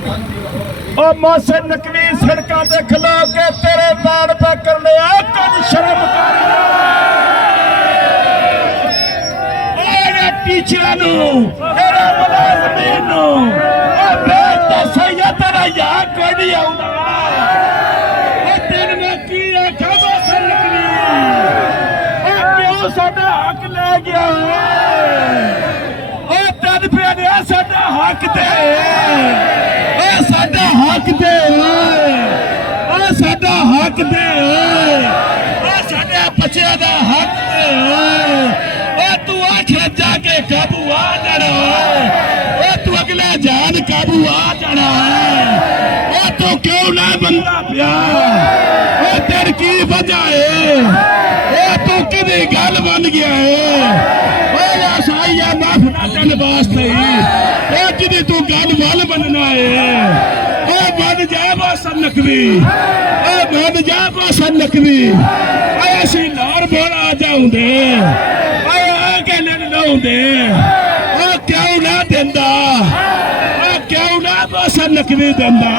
ओ मौसे नकली सड़कों से खलो के तेरे बाण पे करने आ कुछ शर्म कर टीचर तेरे मुलाजमीन बेटा सही तेरा यार कोई नहीं आउंदा तेन मैं की आखा मौसे नकली क्यों साडा हक ले गया तेन पे साडा हक दे साडा हक दे साडा हक दे साडे बच्चों का हक दे तू आखिर जाके काबू आ जाना तू अगला जान काबू आ जाना तू क्यों ना बनता पिया तेरी की वजह है तू कि गल बन गया है आशाइया माफ ना तेन वास्ते कि तू गल वल बनना है बन जा बस नकली बन जा बस नकली असी लार बोल आ जाऊंदे क्यों ना देंदा क्यों ना बस नकली देंदा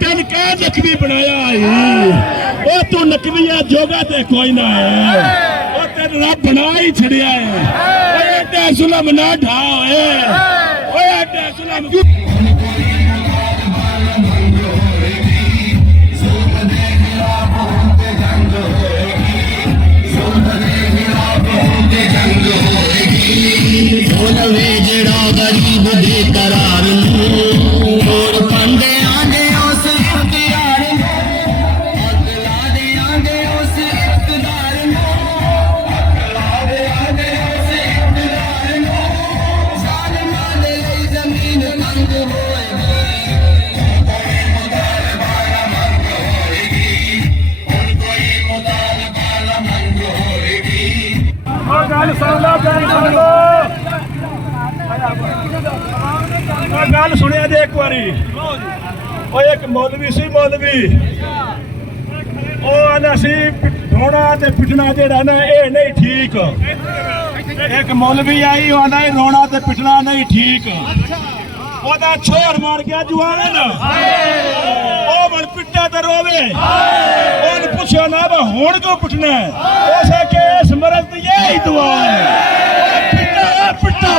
तेन क्या नकली बनाया तू नकलिया जोगा ते कोई ना है तेन रब बना ही छड़िया है एडा जुल्म ना ढा एडा जुल्म जड़ा गरीब बेकरार और पंडे आंदे उस इख्तियार अकला दे आंदे उस इख्तियार अकला दे आंदे उस इख्तियार जालिमां दे लई जमीन तंग होएगी कोई मुतालबा मंग होएगी कोई मुतालबा मंग होएगी गल सुन लो गल सुनिया जे एक बारी एक मौलवी सी मौलवी आंदा सी रोना ते पिटना जेड़ा ना ये नहीं ठीक एक मौलवी आई आंदा रोना ते पिटना नहीं ठीक ओदा छोर मार गया जुआन मन पिटा ते रोवे ओन पूछा ना हुण क्यों पिटना उसे के इस मरद दी यही दुआ है पिटा पिटा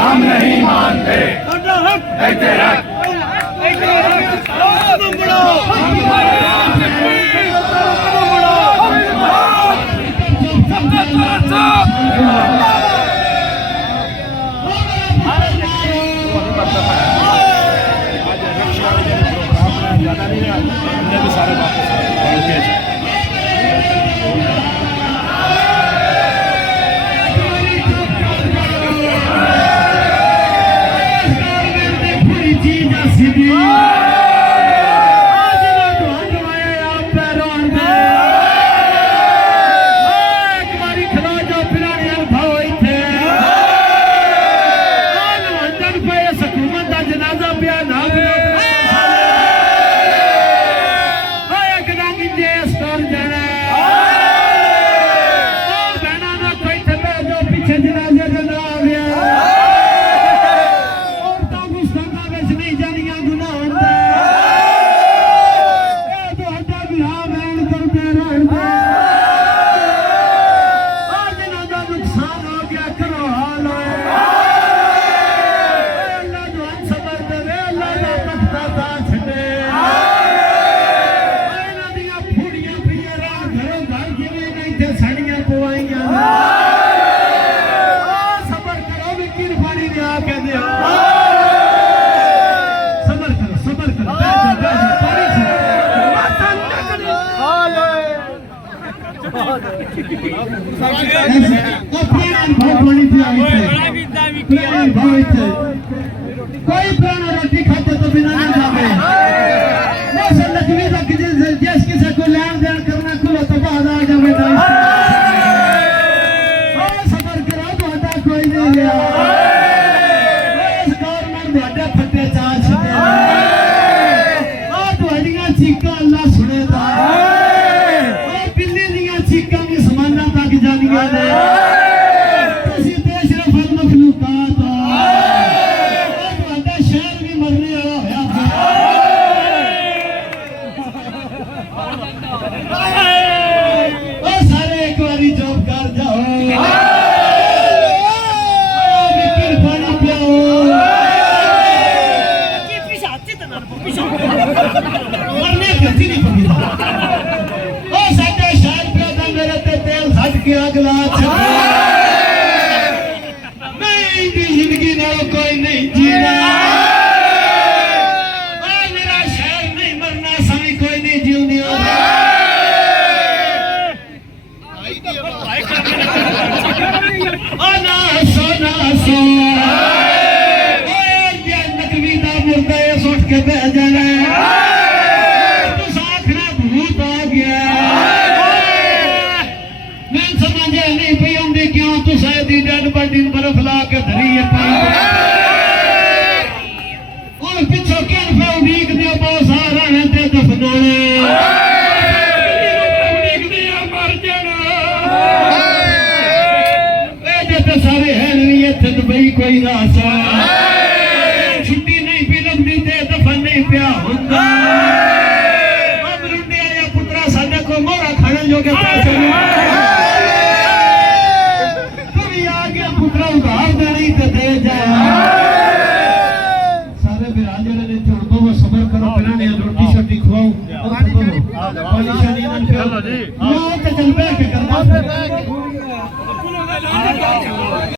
हम नहीं मानते सारे वापस कोई पुराना रोटी खाते तो बिना नहीं जावे लक्ष्मी तक जिस किसी को लेन देन करना खुलो तो बाद आ जावे सबर करो तो कोई नहीं लिया इस गवर्नमेंट फटे चाह छे चीका अल्लाह सुनेगा बिल्ली दियां चीकां भी समाना तक जानियां ने तुसी ते सिर्फ मखलूकात ਤੁਹਾਡਾ ਸ਼ਹਿਰ ਵੀ ਮਰਨੇ ਵਾਲਾ ਹੋਇਆ ਉਹ ਸਾਰੇ ਇੱਕ ਵਾਰੀ ਜੋਬ ਕਰ ਜਾਓ ਵਿਕਰ ਪਾਣੀ ਪਿਆਓ ਕੀ ਪਿਛਾਤੀ ਤਾਂ ਨਾ ਪਿਛਾਤੀ ਮਰਨੇ ਕਿੱਥੇ ਨਹੀਂ ਪਈ ਉਹ ਸਾਡੇ ਸ਼ਹਿਰ ਪਿਆਦਾ ਮੇਰੇ ਤੇ ਤੇਲ ਛੱਡ ਕੇ ਅਗਲਾ ਨਹੀਂ ਦੀ ਜ਼ਿੰਦਗੀ ਨਾਲ ਕੋਈ ਨਹੀਂ ਜੀਣਾ ਮੇਰਾ ਸ਼ਹਿਰ ਨਹੀਂ ਮਰਨਾ ਸਾਈ ਕੋਈ ਨਹੀਂ ਜਿਉਂਦਿਆਂ ਨਾ ਸੋਨਾ ਓਏ ਜੇ ਨਕਵੀ ਦਾ ਮੁਰਦਾ ਇਹ ਸੁੱਟ ਕੇ ਬਹਿ ਜਾਣਾ ਤੂੰ ਸਾਖਣਾ ਭੂਤ ਆ ਗਿਆ ਮੈਂ ਸਮਝਿਆ ਨਹੀਂ ਪਈ ਆਉਂਦੀ ਕਿਉਂ ਤੂੰ ਸਾਡੀ ਡੱਡ ਬੱਡੀ ਬਰਫ ਲਾ ਕੇ ਧਰੀ ਹੈ ਪਾਈ ਹੁਣ ਪਿੱਛੋਂ ਕਿਹਨ ਫੇ ਉਡੀਕਦੇ ਬਹੁਤ ਸਾਰਾ ਹੈ ਤੇ ਦਫਨਾਉਣੇ ਉਡੀਕਦੇ ਆ ਮਰ ਜਾਣਾ ਸਾਰੇ ਹੈ ਨਹੀਂ ਇੱਥੇ ਦੁਬਈ ਕੋਈ ਰਾਸਾ ਛੁੱਟੀ ਨਹੀਂ ਪੀ ਲੰਦੀ ਤੇ ਦਫਨ ਨਹੀਂ ਪਿਆ ਹੁੰਦਾ ਅਮਰੁੰਡੇ ਆਇਆ ਪੁੱਤਰਾ ਸਾਡੇ ਕੋ ਮੋਹਰਾ ਖਾਣ ਜੋਗੇ ਪੈਸੇ ਨਹੀਂ ਤੂੰ ਵੀ ਆ ਗਿਆ ਪੁੱਤਰਾ ਉਧਾਰ ਦੇਣੀ ਤੇ ਦੇ ਜਾ ਸਾਰੇ ਵੀਰਾਂ ਜਿਹੜੇ ਨੇ ਝੁਣ ਤੋਂ ਸਬਰ ਕਰੋ ਪਹਿਲਾਂ ਨੇ ਰੋਟੀ ਛੋਟੀ ਖਵਾਓ ਪਾਣੀ ਸ਼ਾਨੀ ਨਾਲ ਚਲੋ ਜੀ ਹਾਂ ਤੇ ਚੱਲ ਬੈ ਕੇ ਕਰਨਾ